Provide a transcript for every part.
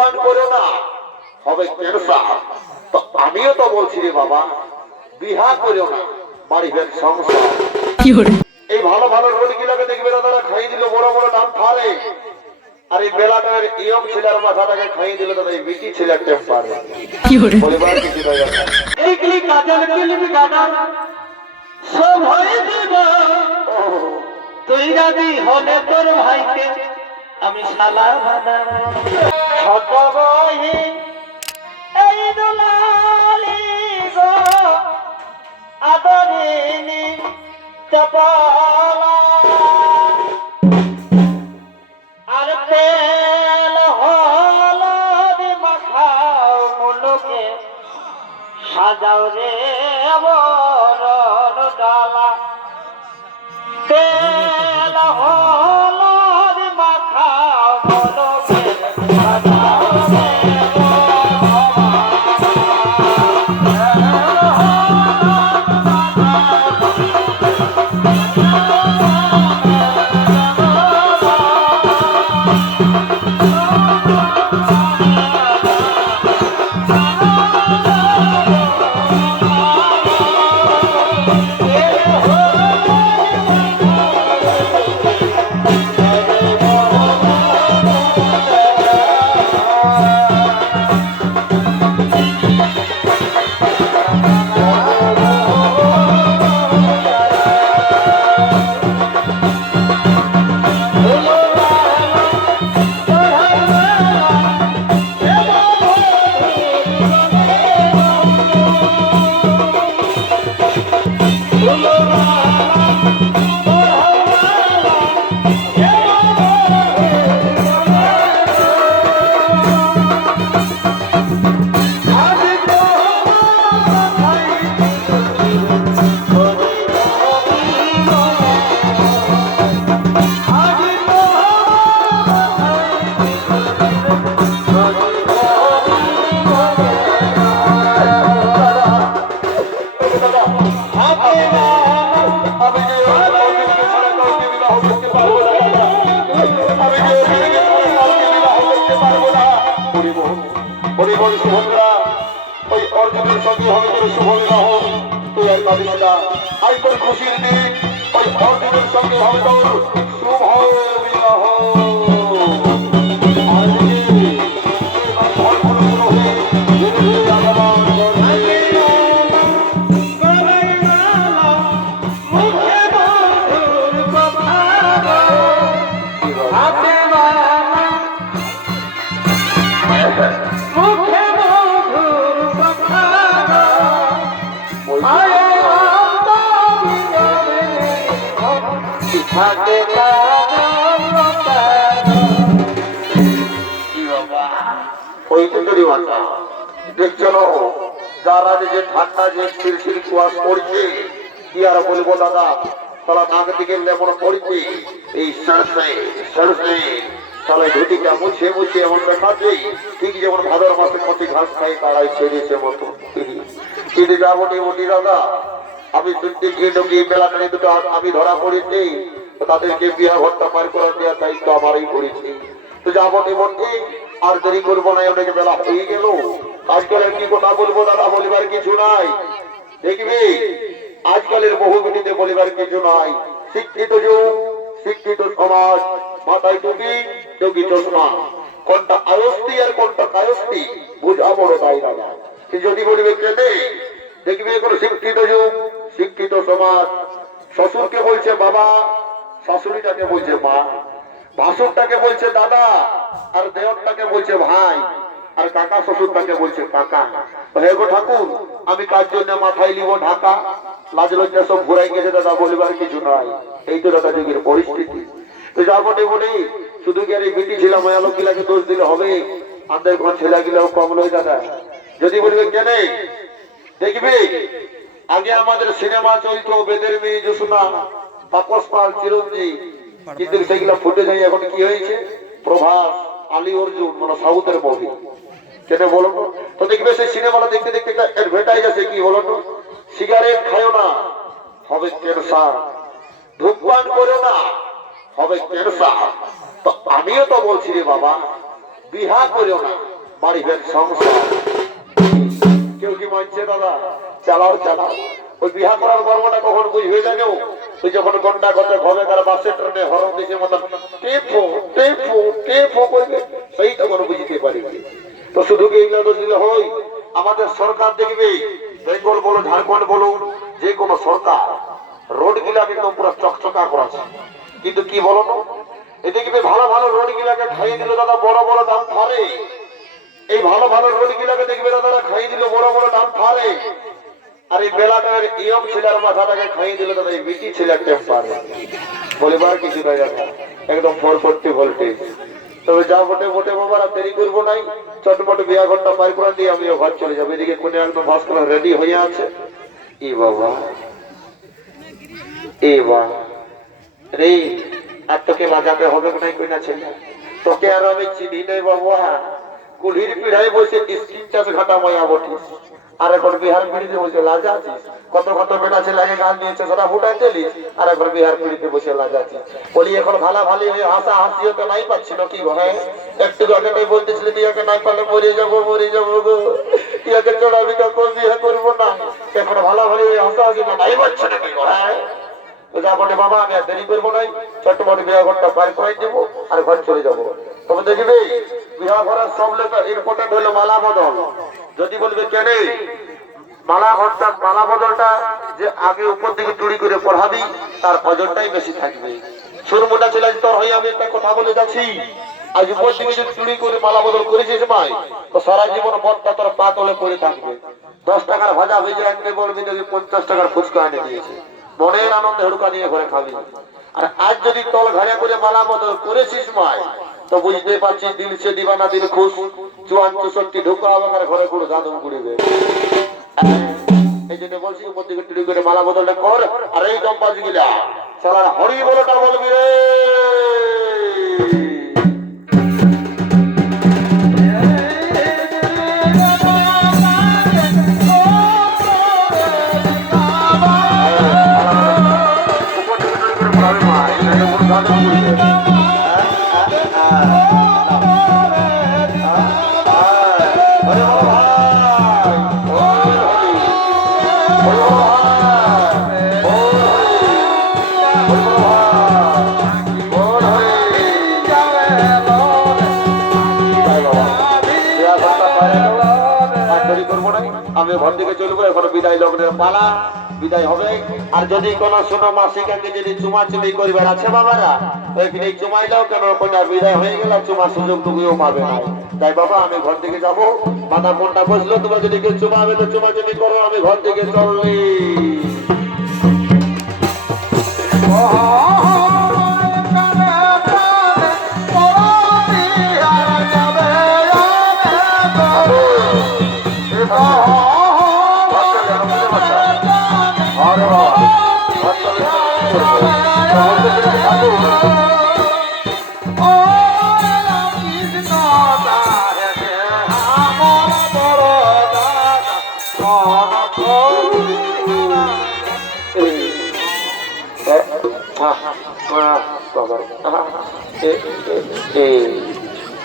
ধূমপান করো না। হবে ক্যান্সার তো আমিও তো বলছি রে বাবা বিহা করো না বাড়িবেন সংসার। এই ভালো ভালো রোগীগুলোকে দেখবে দাদারা খাইয়ে দিল বড় বড় দাম ফারে আর এই বেলাটার ইয়ং ছেলের মাথাটাকে খাইয়ে দিল এই বিটি ছেলের টেম্পার পরিবার কিছু নয় দাদা। এইগুলি কাজল কিলিপি কাটা সব হয়ে দিব তুই যাবি হলে তোর ভাইকে আমি শালা। বানাবো ছোট বহি এই দুলালি গো আদরিনি সাজাও রে বরণ ডালা। হরিবোল, হরিবোল সুভদ্রা, ওই অর্জুনের সঙ্গে হবে তোর শুভ বিবাহ। তুই আর কাঁদিস না। আজ তোর খুশির দিন, ওই অর্জুনের সঙ্গে হবে তোর শুভ। সুন্দরী দেখছ যারা যে ঠান্ডা, যে শিরশির কুয়াশ পড়ছে, কি আর বলব দাদা? তারা নাক দিকে লেমন পড়ছে। এই সরষে তাহলে মুছে মুছে এমন দেখাচ্ছে, ঠিক যেমন ভাদর মাসে কচি ঘাস খাই তারাই ছেড়েছে মতো। কিন্তু যা বটি বটি দাদা। আমি শুনতে মেলাখানে দুটো আমি ধরা পড়েছি, তাদেরকে বিয়া ভর্তা পার দায়িত্ব আমারই পড়েছি। তো যা বটে বটে আর দেরি করব না অনেক বেলা হয়ে গেল। আজকালের কি কথা বলব দাদা, বলিবার কিছু নাই। দেখবি? আজকালের বহু গতিতে বলিবার কিছু নাই। শিক্ষিত যুগ, শিক্ষিত সমাজ, মাথায় টুপি টুপি চশমা। কোনটা আয়স্তি আর কোনটা কায়স্তি বুঝা বড় তাই দাদা। যদি বলিবে কেটে? দেখবি এখন শিক্ষিত যুগ, শিক্ষিত সমাজ। শ্বশুরকে বলছে বাবা, শাশুড়িটাকে বলছে মা। ভাসুরটাকে বলছে, দাদা, আর দেওরটাকে বলছে, ভাই, আর কাকা শ্বশুরটাকে বলছে, কাকা হে গো ঠাকুর, আমি কার জন্য মাথায় নিব ঢাকা? লাজ লজ্জা সব ঘুরাই গেছে, দাদা, বলিবার কিছু নাই। এই তো দাদা যুগের পরিস্থিতি। তো যা বটে বলি, শুধু কি আর এই বিটি ছিলাম মায়ালোক গিলাকে দোষ দিলে হবে? আমাদের কোন ছেলে গিলাও কম লই দাদা। যদি বলবে, কেন? দেখবি? আগে আমাদের সিনেমা চলতো বেদের মেয়ে জোসনা তাপস পাল চিরঞ্জিত কিন্তু সেগুলো ফুটে যায় এখন কি হয়েছে? প্রভাস আলী অর্জুন মানে সাউথের মুভি কেন বলো তো? দেখবে সেই সিনেমাটা দেখতে দেখতে একটা অ্যাডভার্টাইজ আছে কি বলো তো? সিগারেট খায়ো না হবে ক্যান্সার ধূমপান করো না হবে ক্যান্সার তো আমিও তো বলছি রে বাবা বিহা করো না বাড়িবেন সংসার। কেউ কি মানছে দাদা? চালাও চালাও। ওই বিহা করার মর্মটা কখন বুঝবে জানো? ঘরে বাসে ট্রেনে মতন টেপো টেপো টেপো করবে সেই তখন বুঝতে তো শুধু দিলে হয়? আমাদের সরকার দেখবে, বেঙ্গল বলো, ঝাড়খণ্ড বলো, যে কোনো সরকার রোডগুলা একদম পুরো চকচকা করাছে কিন্তু কি বলো তো? এ দেখবে ভালো ভালো রোড গুলাকে খাইয়ে দিল দাদা বড় বড় দাম ফারে এই ভালো ভালো রোড গুলাকে দেখবে দাদারা খাইয়ে দিল বড় বড় দাম ফারে আর এই বেলাটার ইয়ং ছেলের মাথাটাকে খাইয়ে দিল এই বিটি ছেলের টেম্পার বলিবার কিছু নাই একদম ফোর ফোরটি ভোল্টেজ তবে যা বটে বটে বাবার আর দেরি করব নাই। চটপট বিয়া ঘরটা পাই করে দিয়ে আমিও ঘর চলে যাব। এদিকে কোনে একদম ভাস করে রেডি হয়ে আছে। ই বাবা। এ বা। রে, আর তোকে লাগাতে হবে নাই কই না ছেলে? তোকে আর আমি চিনি নাই বাবা। কুলির পিড়াই বসে স্কিন চাষ ঘাটা মায়া বটিস। আর এখন বিহার পিড়িতে বসে লাজা আছিস? কত কত বেটা ছেলেকে গান ফুটাই আর এখন বিহার পিড়িতে বসে লাজা আছিস। বলি, এখন ভালা ভালি হয়ে হাসা হাসিও তো নাই পাচ্ছি না কি গো হ্যাঁ? একটু নাই মরে যাব মরে যাব গো। বিকা কোন বিয়ে করব না? এখন ভালা ভালি হয়ে হাসা হাসি তো নাই পাচ্ছি না কি হ্যাঁ? যা বাবা আর দেরি করব নাই। ঘরটা পার করে দেবো আর ঘর চলে যাব। তবে দেখবি বিয়া ঘরের সব লোক ইম্পর্টেন্ট হলো মালা বদল। যদি বলবে কেন মালা ঘরটা মালা বদলটা যে আগে উপর দিকে চুরি করে পড়াবি, তার ওজনটাই বেশি থাকবে। সুরমুটা ছেলে তোর হয়ে আমি একটা কথা বলে যাচ্ছি। আজ উপর দিকে যদি চুরি করে মালা বদল করেছিস ভাই, তো সারা জীবন মদটা তোর পা তলে পড়ে থাকবে। দশ টাকার ভাজা ভেজে আনতে বলবি দেখবি পঞ্চাশ টাকার ফুচকা এনে দিয়েছে। মনের আনন্দে হুড়কা দিয়ে ঘরে খাবি। আর আজ যদি তল ঘাড়ে করে মালা বদল করেছিস মাই তো বুঝতে পারছি দিল সে দিবানা, দিল খুশ। চুয়ান চৌষট্টি ঢুকা আমার ঘরে ঘুরে দাদন করিবে এই জন্য বলছি, উপর দিকে করে মালা বদলটা কর, আর এই দম্পাজি গিলা সালার হরি বলটা বলবি রে। ঘর থেকে চলবো এখন বিদায় লগ্নের পালা বিদায় হবে আর যদি কোন শোনো মাসিকাকে যদি চুমা চুমি করিবার আছে বাবারা ওইখানে চুমাইলেও কেন কোনটা বিদায় হয়ে গেল চুমার সুযোগ টুকুও পাবে না তাই বাবা আমি ঘর থেকে যাব মাথা কোনটা বসল তোমরা যদি কেউ চুমাবে তো চুমা চুমি করো আমি ঘর থেকে চললি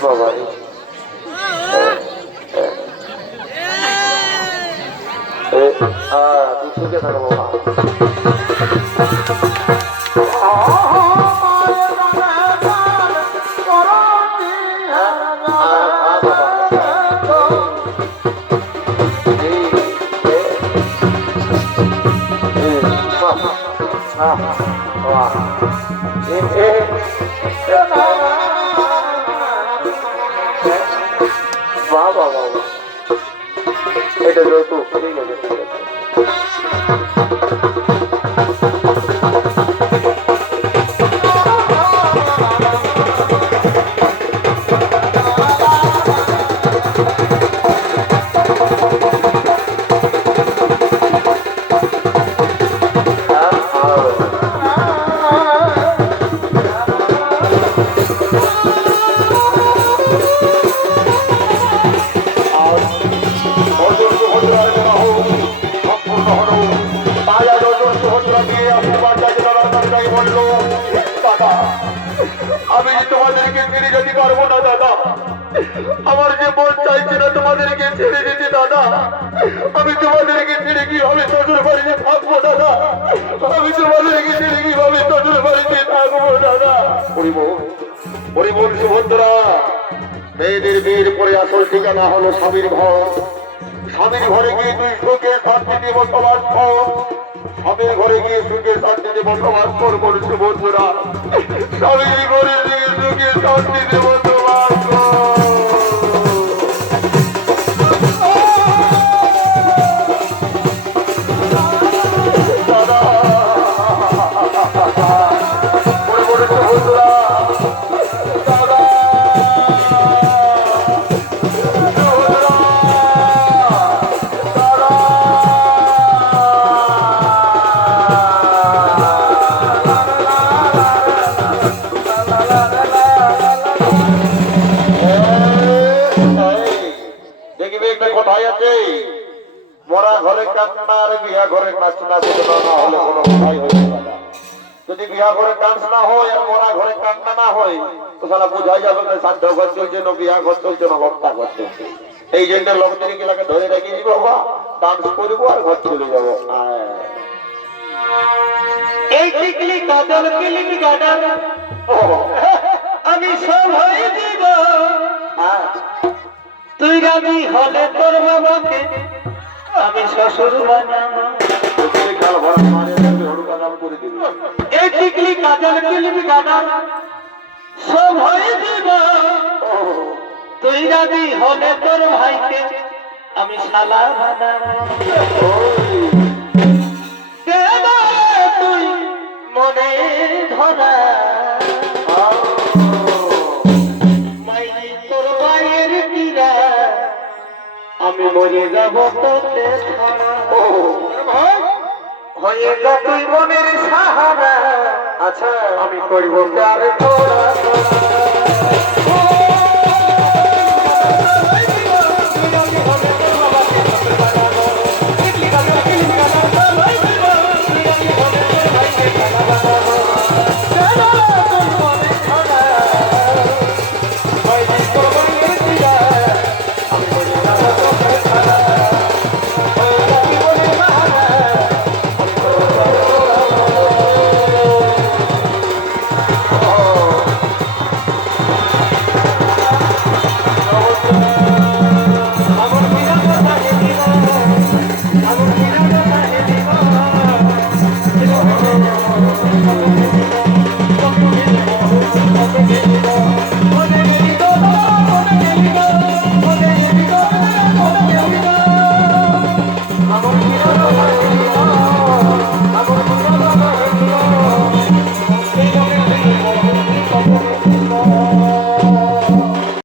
বাবা তুই সুখে থাকো বাবা। এটা যৌতুক আমি যে তোমাদেরকে ফিরে যেতে পারব না, দাদা। আমার যে মন চাইছে না, তোমাদেরকে ছেড়ে দিতে দাদা। আমি তোমাদেরকে ছেড়ে কি হবে শ্বশুর বাড়িতে থাকব, দাদা? আমি তোমাদেরকে ছেড়ে কি হবে শ্বশুর বাড়িতে থাকব, দাদা? পরিমল পরিমল সুভদ্রা। মেয়েদের বিয়ের পরে আসল ঠিকানা হলো স্বামীর ঘর। স্বামীর ঘরে গিয়ে তুই সুখে শান্তিতে বসবাস কর। স্বামীর ঘরে গিয়ে সুখে শান্তিতে বসবাস করব বন্ধুরা। আমি ঘরে গিয়ে সুখে শান্তিতে বসবাস বিয়া ঘরে ডান্স না হয় আর মরা ঘরে কান্না না হয়। তো সারা বোঝাই যাবে না সাধ্য ঘর চলছে না বিয়া ঘর চলছে না হত্যা ঘর চলছে। এই জন্য লোকদের গুলাকে ধরে রেখে দিব বাবা ডান্স করব আর ঘর চলে যাব। এই টিকলি কাজল কিলিক গাডার আমি সব হয়ে দিব তুই রাজি হলে তোর বাবাকে আমি শ্বশুর বানাবো। টিকলি কাজল কিলিক সব হয়ে দিব তুই রাজি হলে তোর ভাইকে আমি শালা মনে আমি মরে যাব তোতে ছাড়া হয়ে যা তুই মনের সাহারা। আচ্ছা আমি করব। তোরা